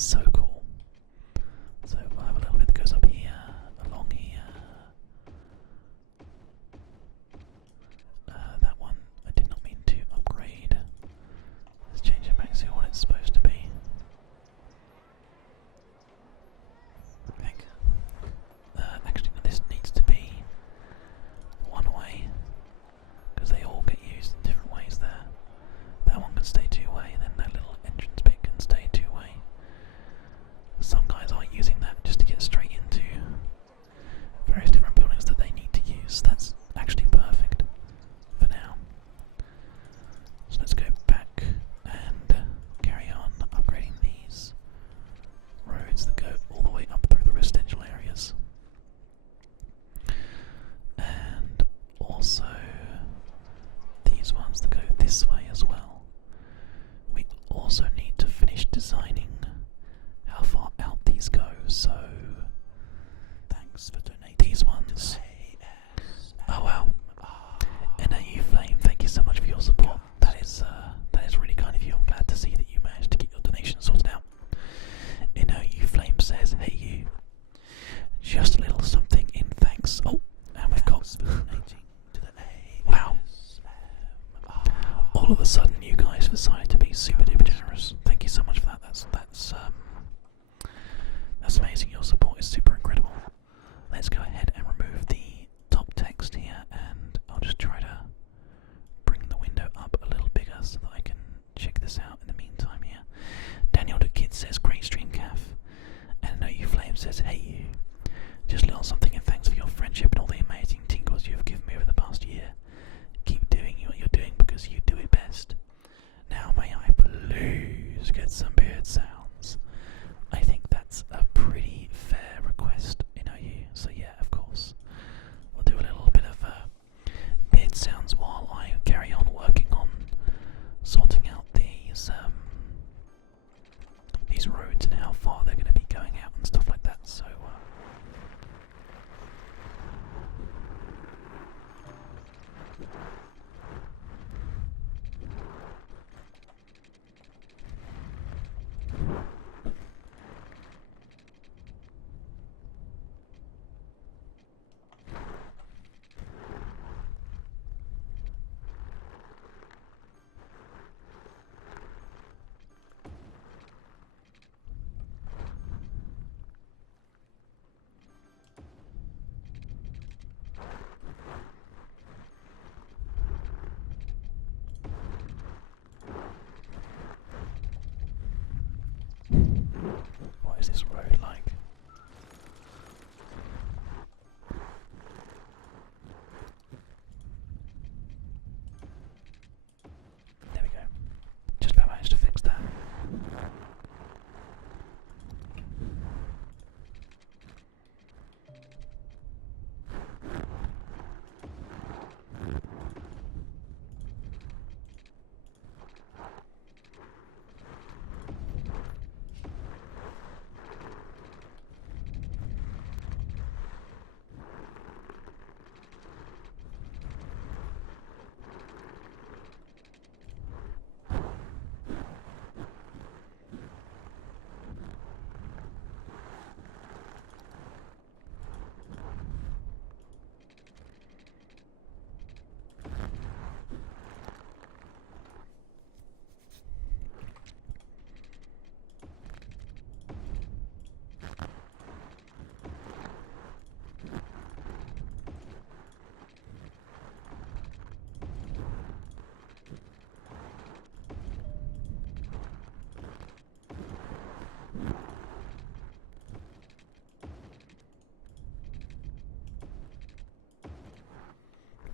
So cool. So we'll have a little bit that goes up here, along here. That one I did not mean to upgrade. Let's change it back to what it's supposed to be. I think. Actually, this needs to be one way because they all get used in different ways there. That one can stay two-way, and then that little entrance bit can stay two-way. Some guys are using that just to get straight into various different buildings that they need to use. That's actually perfect for now. So let's go back and carry on upgrading these roads that go all the way up through the residential areas. And also these ones that go this way as well. We also need to finish designing how far out these go, so thanks for donating these ones. Oh wow. NAU Flame, thank you so much for your support. That is really kind of you. I'm glad to see that you managed to get your donation sorted out. NAU Flame says, hey you, just a little something in thanks. Oh, and we've got wow. All of a sudden you guys decided to be super duper generous. Thank you so much for that. That's amazing. Your support is super incredible. Let's go ahead and remove the top text here, and I'll just try to bring the window up a little bigger so that I can check this out in the meantime here. Daniel the Kid says, great stream, Calf. And No You Flame says, hey you. Just a little something and thanks for your friendship and all the amazing tingles you have given me over the past year. Keep doing what you're doing because you do it best. Now may I please get some beard sounds? I think that's a pretty fair request, so yeah, of course. We'll do a little bit of beard sounds while I carry on working on sorting out these roads and how far they're going to be going out and stuff like that, so what is this road like? There we go. Just about managed to fix that.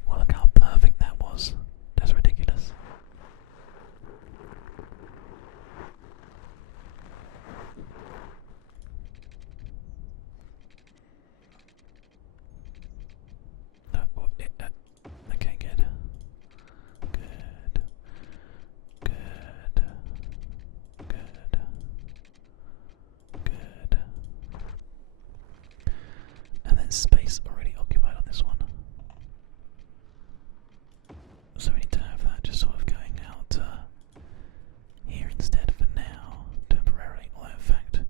Well, look how perfect that was. That's ridiculous. Okay, good. Good. Good. Good. Good. And then space already occupied on this one. So we need to have that just sort of going out here instead for now, temporarily. Although in fact,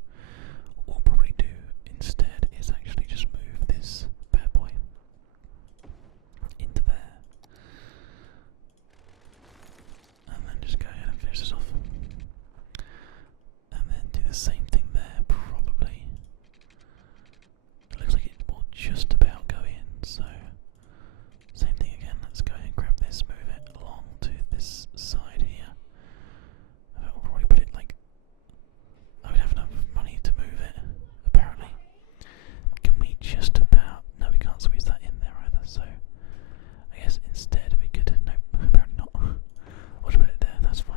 the same thing there, probably. It looks like it will just about go in, so same thing again. Let's go ahead and grab this, move it along to this side here. I'll probably put it like I would have enough money to move it, apparently. Can we just about... No, we can't squeeze that in there either, so I guess instead we could... Nope, apparently not. I'll just put it there, that's fine.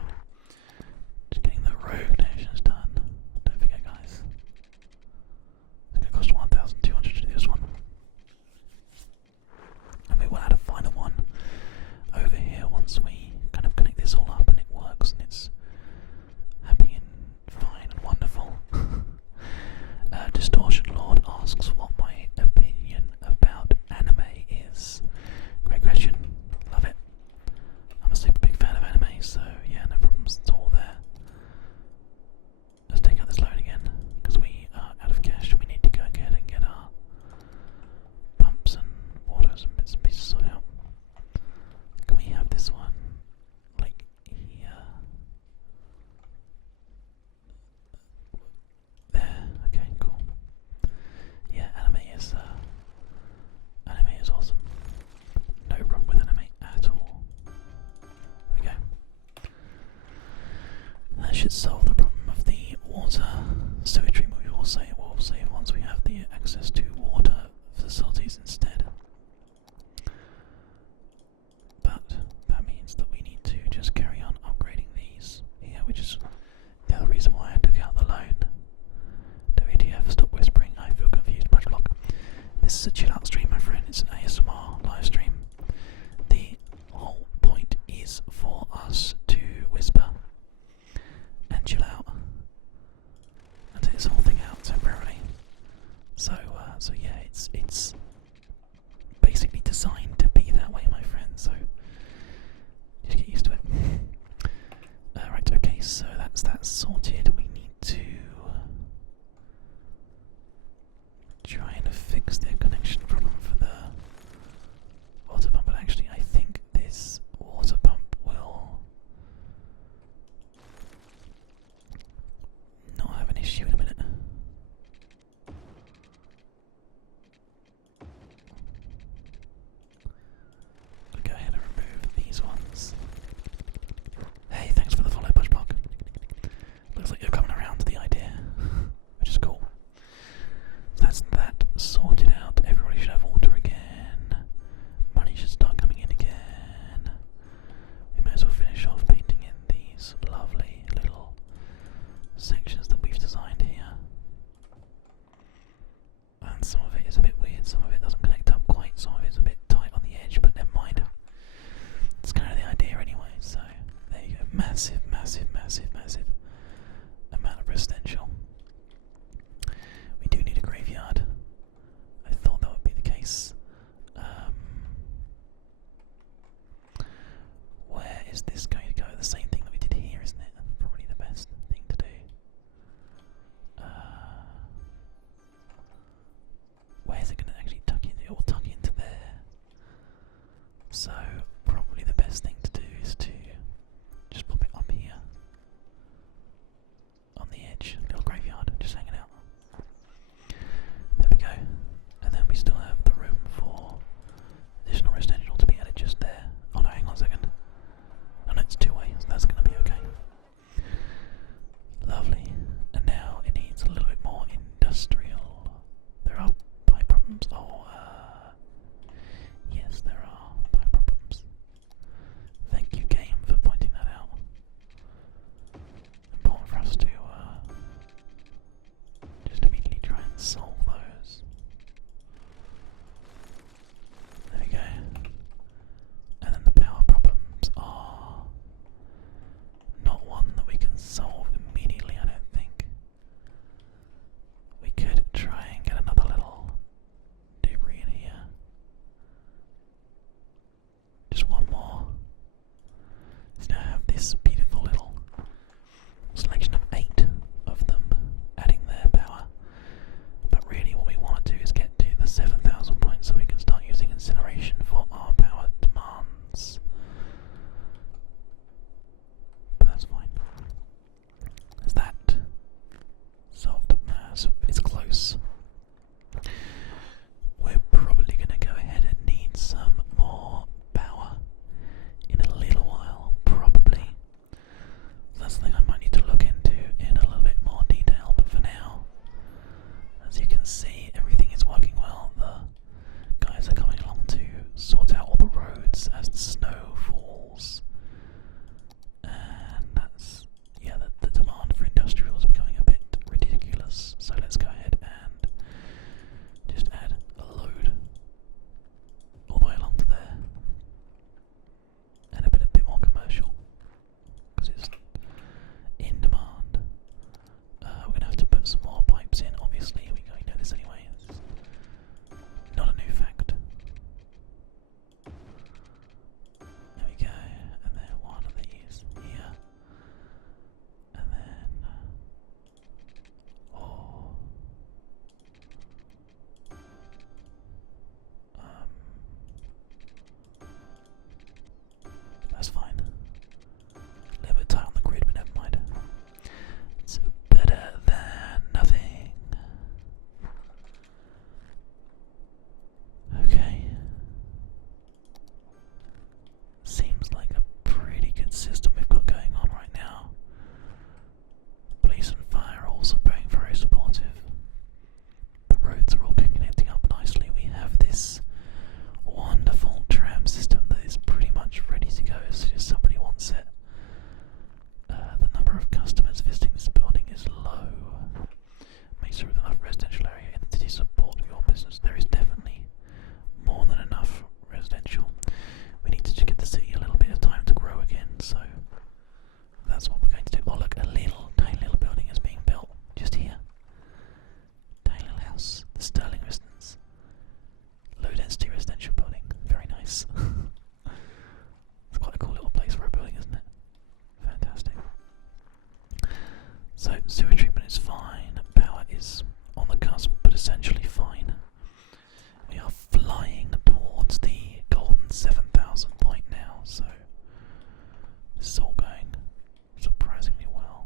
Just getting the road connections done. Don't forget, guys. It's going to cost 1,200 to do this one. And we will add a final one over here once we kind of connect this all up and it works and it's happy and fine and wonderful. Distortion Lord asks what my opinion about anime is. Great question. Love it. I'm a super big fan of anime, so yeah, no problems at all there. Let's take out this loan again, because we are out of cash. We need to go and get our pumps and waters and bits and pieces sorted out. Can we have this one like here? There, okay, cool. Yeah, anime is awesome. No problem with anime at all. There we go. That should solve the problem of the water sewage treatment. We'll save once we have the access to water facilities instead. But that means that we need to just carry on upgrading these here, which is the other reason why I took out the loan. WTF, stop whispering, I feel confused, punch block. This is a chill out stream, my friend, it's an ASMR live stream. The whole point is for us to whisper and chill out and take this whole thing out temporarily. So yeah, it's basically designed to be that way, my friend, so just get used to it. Right, okay, so that's that sorted. We need to try and fix the connection problem for the water pump, but actually I think this water pump will not have an issue in a minute. I'll go ahead and remove these ones. Hey, thanks for the follow, Punch Block. Looks like you're coming around to the idea, which is cool. That's that sorted out. Everybody should have water again. Money should start coming in again. We may as well finish off painting in these lovely little sections that we've designed here. And some of it is a bit weird, some of it doesn't connect up quite, some of it's a bit tight on the edge, but never mind. It's kind of the idea anyway, so there you go. Massive, massive, massive, massive amount of residential. We do need a graveyard. I thought that would be the case. Where is this going to go? The same thing that we did here, isn't it? Probably the best thing to do. Where is it going to actually tuck in? It will tuck into there. So probably the best thing to do is to just pop it up here on the edge, a this anyway. This is not a new fact. There we go, and then one of these here, and then that's fine. A little bit tight on the grid, but never mind. It's better than nothing. Okay. Seems like a pretty good system we've got going on right now. Police and fire are also being very supportive. The roads are all connecting up nicely. We have this wonderful tram system that is pretty much ready to go as soon as somebody wants it. The number of customers visiting this building is low. Make sure with enough residential area in the city support your business. There is definitely more than enough residential. We need to just give the city a little bit of time to grow again, so that's what we're going to do. Oh look, a tiny little building is being built just here. Tiny little house, the Sterling residence. Low density residential building, very nice. It's quite a cool little place for a building, isn't it? Fantastic. So, sewer treatment is fine, power is on the cusp, but essentially fine. We are flying towards the golden 7,000 point now, so this is all going surprisingly well.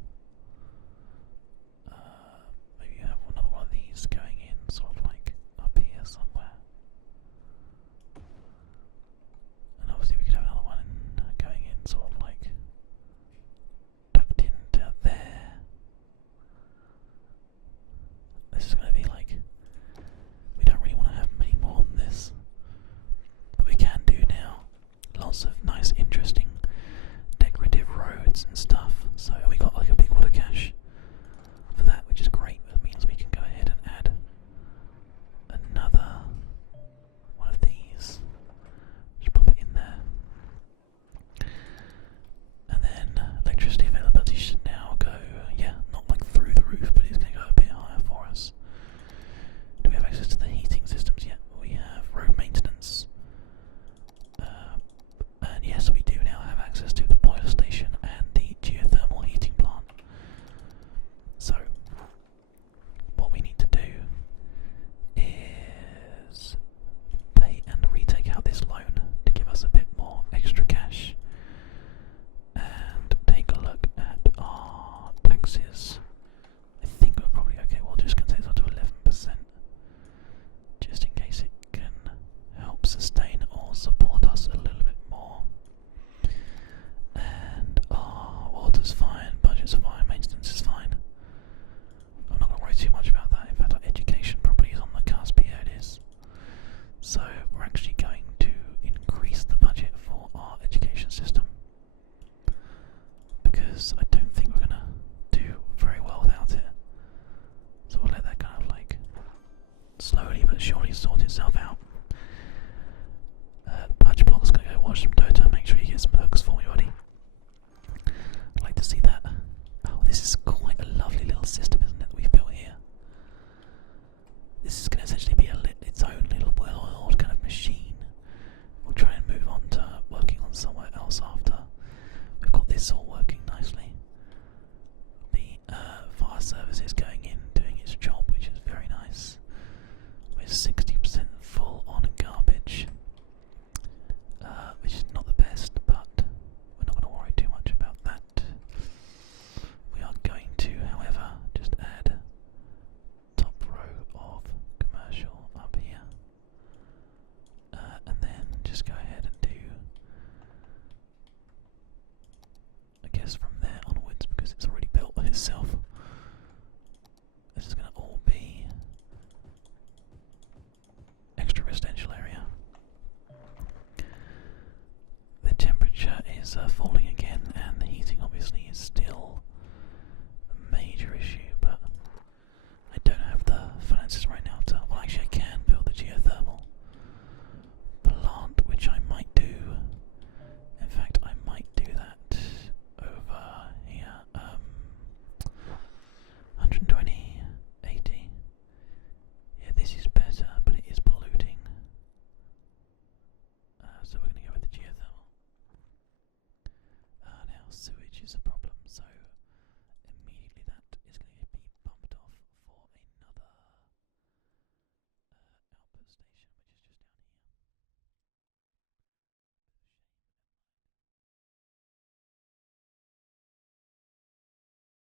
Maybe you have another one of these going in, sort of like up here somewhere. And obviously we could have another one going in, sort of like tucked into there. This is going to be like, we don't really want to have many more than this, but we can do now. Lots of nice, interesting, decorative roads and stuff. So we got like a big water cache for that, which is great. That means we can go ahead and add another one of these. Just pop it in there. And then electricity availability should now go, yeah, not like through the roof, but it's going to go a bit higher for us. Do we have access to the heating systems yet? We have road maintenance. And yes, we do now have access to the boiler station and the geothermal heating plant. So, what we need to do is pay and retake out this loan to give us a bit more extra cash. And take a look at our taxes. I think we're probably okay. We'll just take it up to 11%, just in case it can help sustain or support us a little bit more. And our water's fine, budget's fine, maintenance is fine. I'm not going to worry too much about that. In fact, our education probably is on the cusp. Yeah, it is. So we're actually going to increase the budget for our education system, because I don't think we're going to do very well without it. So we'll let that kind of like slowly but surely sort itself out. Patch Block's going to go watch some Dota, make sure you get some hooks for me, buddy. I'd like to see that. Oh, this is quite a lovely little system, isn't it, that we've built here. This is going to essentially be its own little well-oiled kind of machine. We'll try and move on to working on somewhere else after we've got this all working nicely. The fire service is going in, doing its job, which is very nice. We're 60% full on garbage, which is not the best, but we're not going to worry too much about that. We are going to, however, just add top row of commercial up here, and then just go ahead and do, I guess, from there onwards, because it's already built itself. This is going to all be extra residential area. The temperature is falling again, and the heating obviously is still a major issue, but I don't have the finances right now to, well, actually I can build the geothermal plant, which I might do. In fact, I might do that over here. 120, 80. So we're going to go with the geothermal. Now sewage is a problem, so